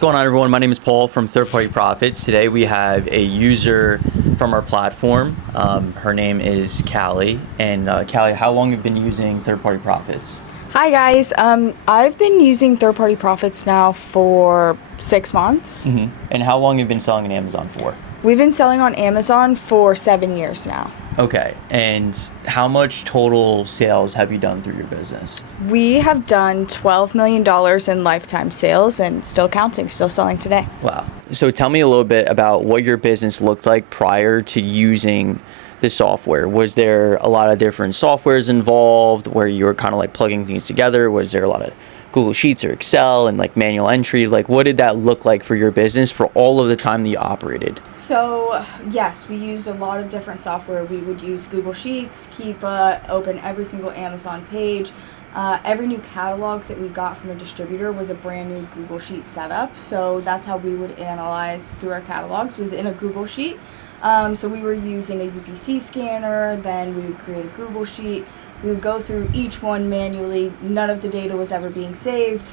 What's going on, everyone? My name is Paul from Third Party Profits. Today we have a user from our platform. Her name is Callie. And Callie, how long have you been using Third Party Profits? Hi guys, I've been using Third Party Profits now for 6 months. Mm-hmm. And how long have you been selling on Amazon for? We've been selling on Amazon for 7 years now. Okay, and how much total sales have you done through your business? We have done $12 million in lifetime sales and still counting, still selling today. Wow. So tell me a little bit about what your business looked like prior to using the software. Was there a lot of different softwares involved where you were kind of like plugging things together? Was there a lot of Google Sheets or Excel and like manual entry? Like, what did that look like for your business for all of the time that you operated? So yes, we used a lot of different software. We would use Google Sheets, Keepa, open every single Amazon page. Every new catalog that we got from a distributor was a brand new Google Sheet setup. So that's how we would analyze through our catalogs, was in a Google Sheet. So we were using a UPC scanner, then we would create a Google Sheet. We would go through each one manually. None of the data was ever being saved.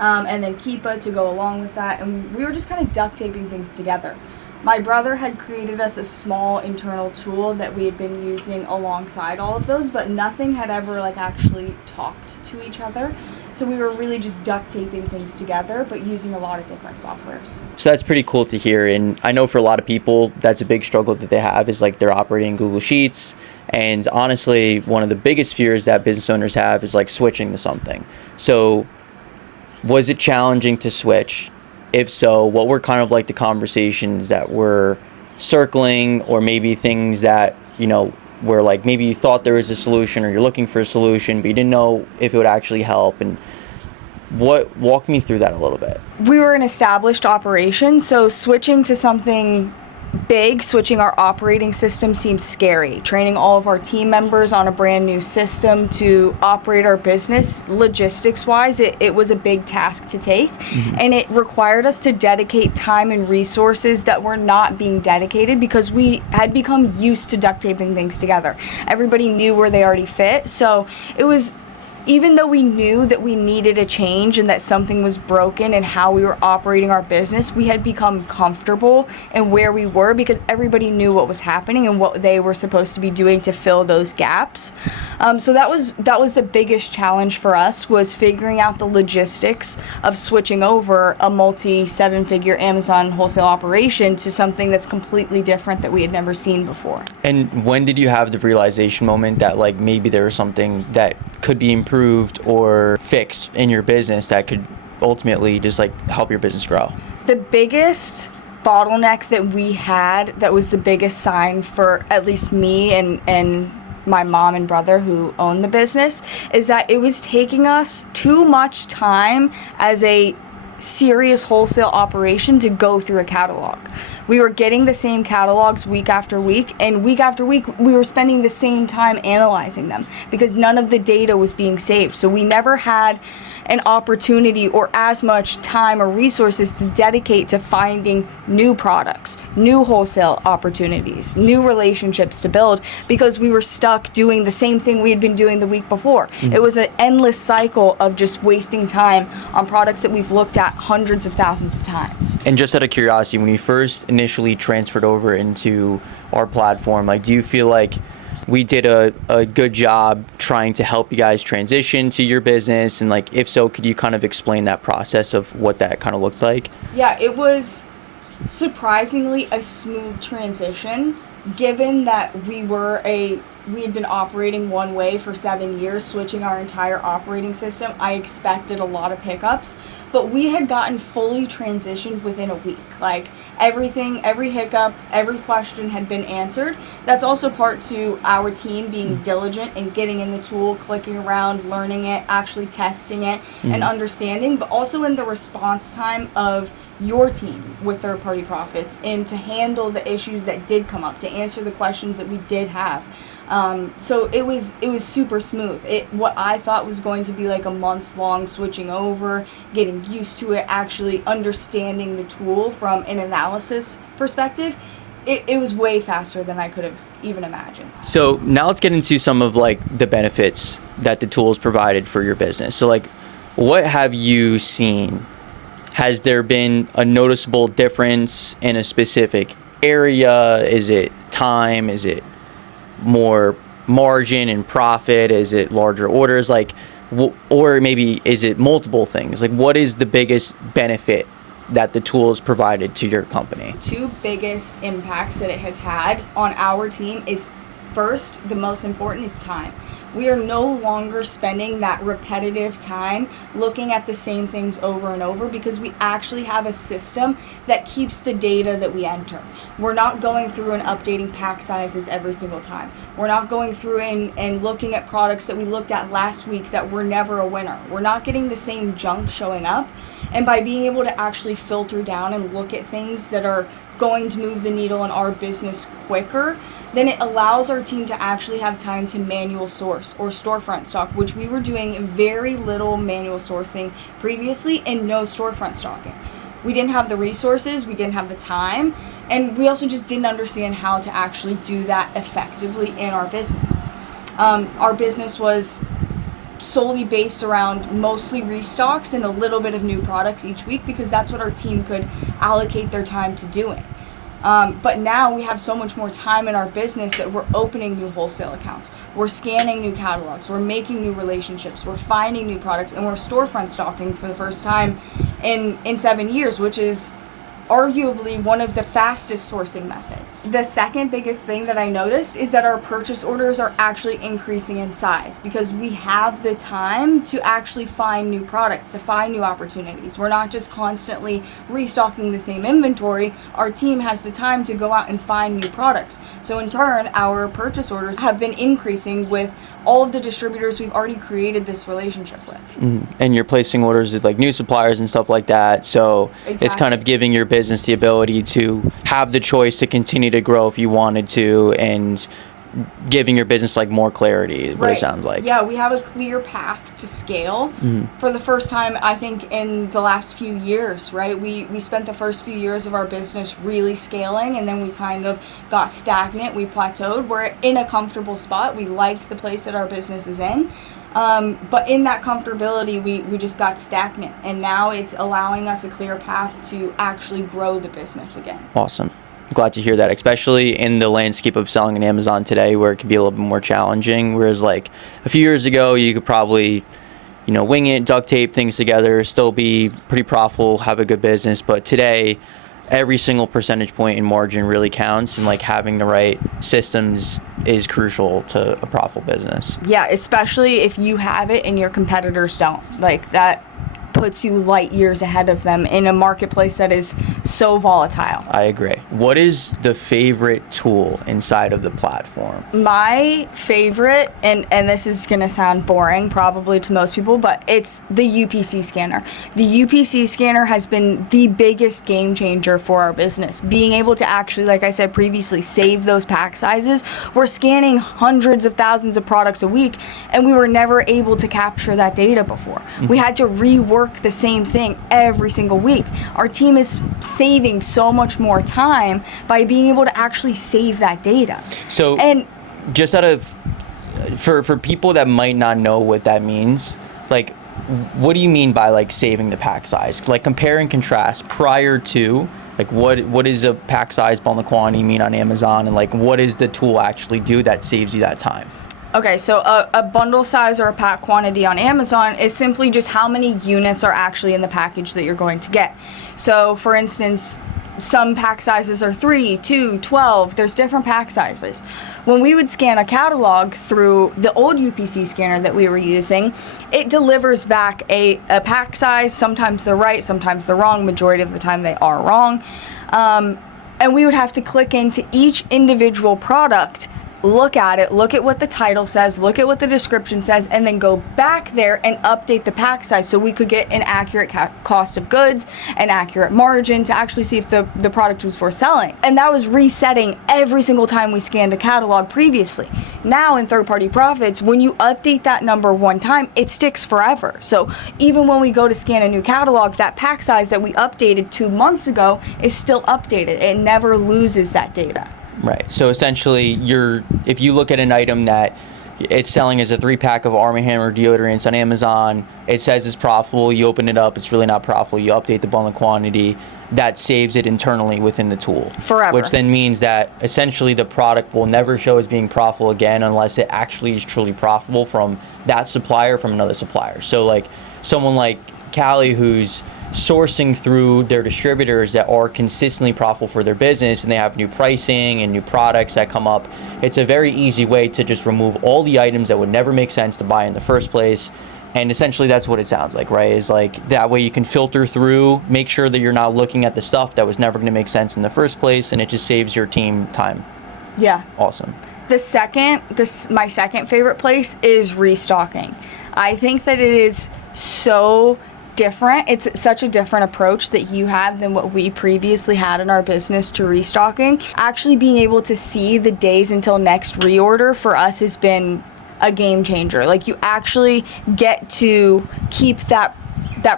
And then Keepa to go along with that. And we were just kind of duct taping things together. My brother had created us a small internal tool that we had been using alongside all of those, but nothing had ever like actually talked to each other. So we were really just duct taping things together, but using a lot of different softwares. So that's pretty cool to hear. And I know for a lot of people, that's a big struggle that they have, is like they're operating Google Sheets. And honestly, one of the biggest fears that business owners have is like switching to something. So was it challenging to switch? If so, what were kind of like the conversations that were circling, or maybe things that, you know, where like maybe you thought there was a solution or you're looking for a solution, but you didn't know if it would actually help? And walk me through that a little bit. We were an established operation, so switching to something big, switching our operating system seems scary. Training all of our team members on a brand new system to operate our business, logistics wise, it was a big task to take. Mm-hmm. And it required us to dedicate time and resources that were not being dedicated because we had become used to duct taping things together. Everybody knew where they already fit. So it was, even though we knew that we needed a change and that something was broken in how we were operating our business, we had become comfortable in where we were because everybody knew what was happening and what they were supposed to be doing to fill those gaps. So that was the biggest challenge for us, was figuring out the logistics of switching over a multi-7-figure Amazon wholesale operation to something that's completely different that we had never seen before. And when did you have the realization moment that like maybe there was something that could be improved or fixed in your business that could ultimately just like help your business grow? The biggest bottleneck that we had, that was the biggest sign for at least me and my mom and brother who own the business, is that it was taking us too much time as a serious wholesale operation to go through a catalog. We were getting the same catalogs week after week, and week after week we were spending the same time analyzing them because none of the data was being saved. So we never had an opportunity or as much time or resources to dedicate to finding new products, new wholesale opportunities, new relationships to build, because we were stuck doing the same thing we had been doing the week before. Mm-hmm. It was an endless cycle of just wasting time on products that we've looked at hundreds of thousands of times. And just out of curiosity, when you first initially transferred over into our platform, like, do you feel like we did a good job trying to help you guys transition to your business? And like, if so, could you kind of explain that process of what that kind of looked like? Yeah, it was surprisingly a smooth transition, given that we had been operating one way for 7 years, switching our entire operating system. I expected a lot of hiccups, but we had gotten fully transitioned within a week. Like everything, every hiccup, every question had been answered. That's also part to our team being diligent and getting in the tool, clicking around, learning it, actually testing it, and understanding, but also in the response time of your team with Third Party Profits, and to handle the issues that did come up, to answer the questions that we did have. So it was super smooth. What I thought was going to be like a months long switching over, getting used to it, actually understanding the tool from an analysis perspective, it was way faster than I could have even imagined. So now let's get into some of like the benefits that the tools provided for your business. So like, what have you seen has there been a noticeable difference in a specific area? Is it time? Is it more margin and profit? Is it larger orders? Like, or maybe is it multiple things? Like, what is the biggest benefit that the tool has provided to your company? Two biggest impacts that it has had on our team is, first, the most important is time. We are no longer spending that repetitive time looking at the same things over and over, because we actually have a system that keeps the data that we enter. We're not going through and updating pack sizes every single time. We're not going through and looking at products that we looked at last week that were never a winner. We're not getting the same junk showing up. And by being able to actually filter down and look at things that are going to move the needle in our business quicker, then it allows our team to actually have time to manual source or storefront stock, which we were doing very little manual sourcing previously and no storefront stocking. We didn't have the resources, we didn't have the time, and we also just didn't understand how to actually do that effectively in our business. Our business was solely based around mostly restocks and a little bit of new products each week, because that's what our team could allocate their time to doing. But now we have so much more time in our business that we're opening new wholesale accounts. We're scanning new catalogs. We're making new relationships. We're finding new products. And we're storefront stocking for the first time in 7 years, which is arguably one of the fastest sourcing methods. The second biggest thing that I noticed is that our purchase orders are actually increasing in size, because we have the time to actually find new products, to find new opportunities. We're not just constantly restocking the same inventory. Our team has the time to go out and find new products. So in turn, our purchase orders have been increasing with all of the distributors we've already created this relationship with. And you're placing orders with like new suppliers and stuff like that. So It's kind of giving your business the ability to have the choice to continue to grow if you wanted to, and giving your business like more clarity, what it sounds like. Yeah, we have a clear path to scale for the first time, I think, in the last few years, right? We spent the first few years of our business really scaling, and then we kind of got stagnant. We plateaued. We're in a comfortable spot. We like the place that our business is in. But in that comfortability, we just got stagnant, and now it's allowing us a clear path to actually grow the business again. Awesome. Glad to hear that, especially in the landscape of selling on Amazon today, where it can be a little bit more challenging. Whereas like a few years ago, you could probably, wing it, duct tape things together, still be pretty profitable, have a good business. But today, every single percentage point in margin really counts, and like having the right systems is crucial to a profitable business. Yeah, especially if you have it and your competitors don't. Like, that puts you light years ahead of them in a marketplace that is so volatile. I agree. What is the favorite tool inside of the platform? My favorite, and this is going to sound boring probably to most people, but it's the UPC scanner. The UPC scanner has been the biggest game changer for our business. Being able to actually, like I said previously, save those pack sizes. We're scanning hundreds of thousands of products a week, and we were never able to capture that data before. We had to rework the same thing every single week. Our team is saving so much more time by being able to actually save that data. So, and just for people that might not know what that means, like, what do you mean by like saving the pack size? Like, compare and contrast prior to, like, what is a pack size, bundle quantity mean on Amazon, and like what does the tool actually do that saves you that time? Okay, so a bundle size or a pack quantity on Amazon is simply just how many units are actually in the package that you're going to get. So, for instance, some pack sizes are 3, 2, 12. There's different pack sizes. When we would scan a catalog through the old UPC scanner that we were using, it delivers back a pack size. Sometimes they're right, sometimes they're wrong. Majority of the time they are wrong. And we would have to click into each individual product, look at it, look at what the title says, look at what the description says, and then go back there and update the pack size so we could get an accurate cost of goods, an accurate margin to actually see if the product was for selling. And that was resetting every single time we scanned a catalog previously. Now in third-party profits, when you update that number one time, it sticks forever. So even when we go to scan a new catalog, that pack size that we updated 2 months ago is still updated. It never loses that data. Right. So essentially, if you look at an item that It's selling as a 3-pack of Arm & Hammer deodorants on Amazon. It says it's profitable. You open it up, it's really not profitable. You update the bundle quantity. That saves it internally within the tool. Forever. Which then means that essentially the product will never show as being profitable again unless it actually is truly profitable from that supplier, from another supplier. So like someone like Callie, who's sourcing through their distributors that are consistently profitable for their business, and they have new pricing and new products that come up, it's a very easy way to just remove all the items that would never make sense to buy in the first place. And essentially that's what it sounds like, right? Is like that way you can filter through, make sure that you're not looking at the stuff that was never going to make sense in the first place, and it just saves your team time. Yeah. Awesome. My second favorite place is Restocking. I think that it is so different. It's such a different approach that you have than what we previously had in our business to Restocking. Actually being able to see the days until next reorder for us has been a game changer. Like, you actually get to keep that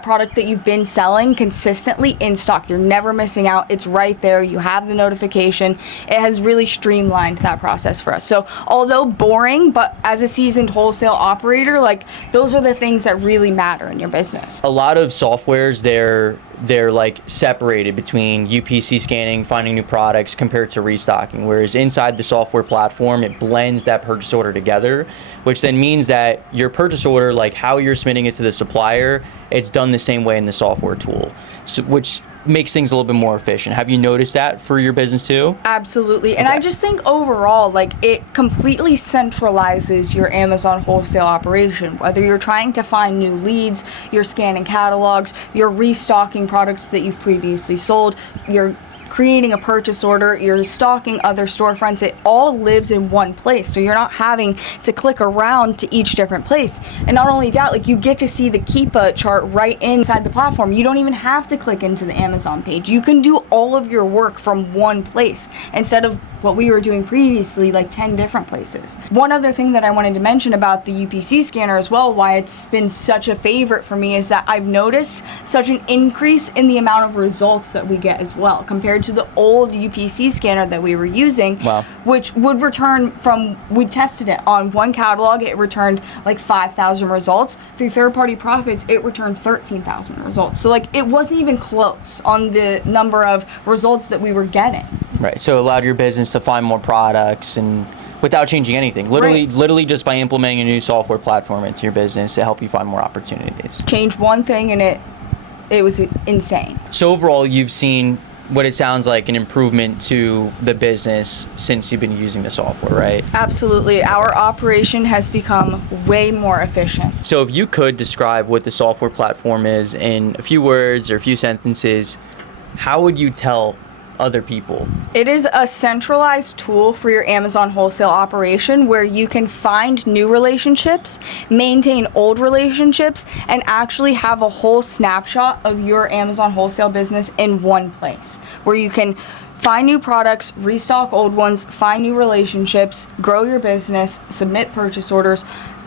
product that you've been selling consistently in stock. You're never missing out. It's right there. You have the notification. It has really streamlined that process for us. So although boring, but as a seasoned wholesale operator, like, those are the things that really matter in your business. A lot of softwares, they're like separated between UPC scanning, finding new products, compared to restocking, whereas inside the software platform, it blends that purchase order together, which then means that your purchase order, like how you're submitting it to the supplier, it's done the same way in the software tool, so, which makes things a little bit more efficient. Have you noticed that for your business too? Absolutely. And I just think overall, like, it completely centralizes your Amazon wholesale operation. Whether you're trying to find new leads, you're scanning catalogs, you're restocking products that you've previously sold, you're creating a purchase order, you're stocking other storefronts, it all lives in one place. So you're not having to click around to each different place. And not only that, like, you get to see the Keepa chart right inside the platform. You don't even have to click into the Amazon page. You can do all of your work from one place instead of what we were doing previously, like 10 different places. One other thing that I wanted to mention about the UPC scanner as well, why it's been such a favorite for me, is that I've noticed such an increase in the amount of results that we get as well, compared to the old UPC scanner that we were using. Wow. Which would return we tested it on one catalog, it returned like 5,000 results. Through third-party profits, it returned 13,000 results. So like, it wasn't even close on the number of results that we were getting. Right. So it allowed your business to find more products and without changing anything. Literally just by implementing a new software platform into your business to help you find more opportunities. Change one thing and it was insane. So overall, you've seen what it sounds like an improvement to the business since you've been using the software, right? Absolutely. Our operation has become way more efficient. So if you could describe what the software platform is in a few words or a few sentences, how would you tell other people? It is a centralized tool for your Amazon wholesale operation where you can find new relationships, maintain old relationships, and actually have a whole snapshot of your Amazon wholesale business in one place, where you can find new products, restock old ones, find new relationships, grow your business, submit purchase orders,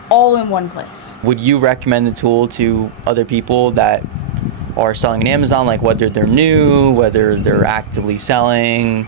all in one place. Would you recommend the tool to other people that are selling on Amazon, like whether they're new, whether they're actively selling?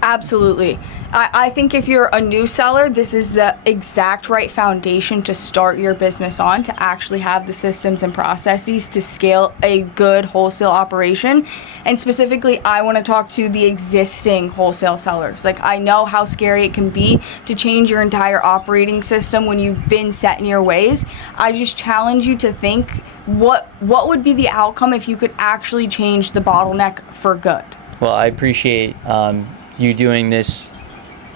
Absolutely. I think if you're a new seller, this is the exact right foundation to start your business on, to actually have the systems and processes to scale a good wholesale operation. And specifically, I want to talk to the existing wholesale sellers. Like, I know how scary it can be to change your entire operating system when you've been set in your ways. I just challenge you to think, what would be the outcome if you could actually change the bottleneck for good? Well, I appreciate you doing this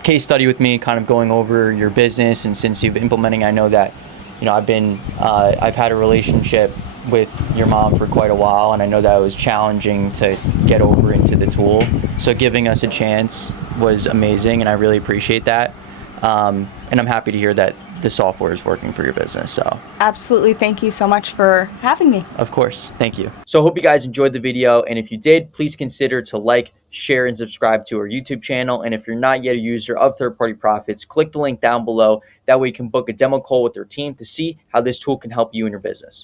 case study with me, kind of going over your business. And since you've implementing, I know that, I've had a relationship with your mom for quite a while, and I know that it was challenging to get over into the tool. So giving us a chance was amazing, and I really appreciate that. And I'm happy to hear that the software is working for your business. So absolutely. Thank you so much for having me. Of course. Thank you. So I hope you guys enjoyed the video. And if you did, please consider to like, share, and subscribe to our YouTube channel. And if you're not yet a user of third-party profits, click the link down below. That way you can book a demo call with their team to see how this tool can help you in your business.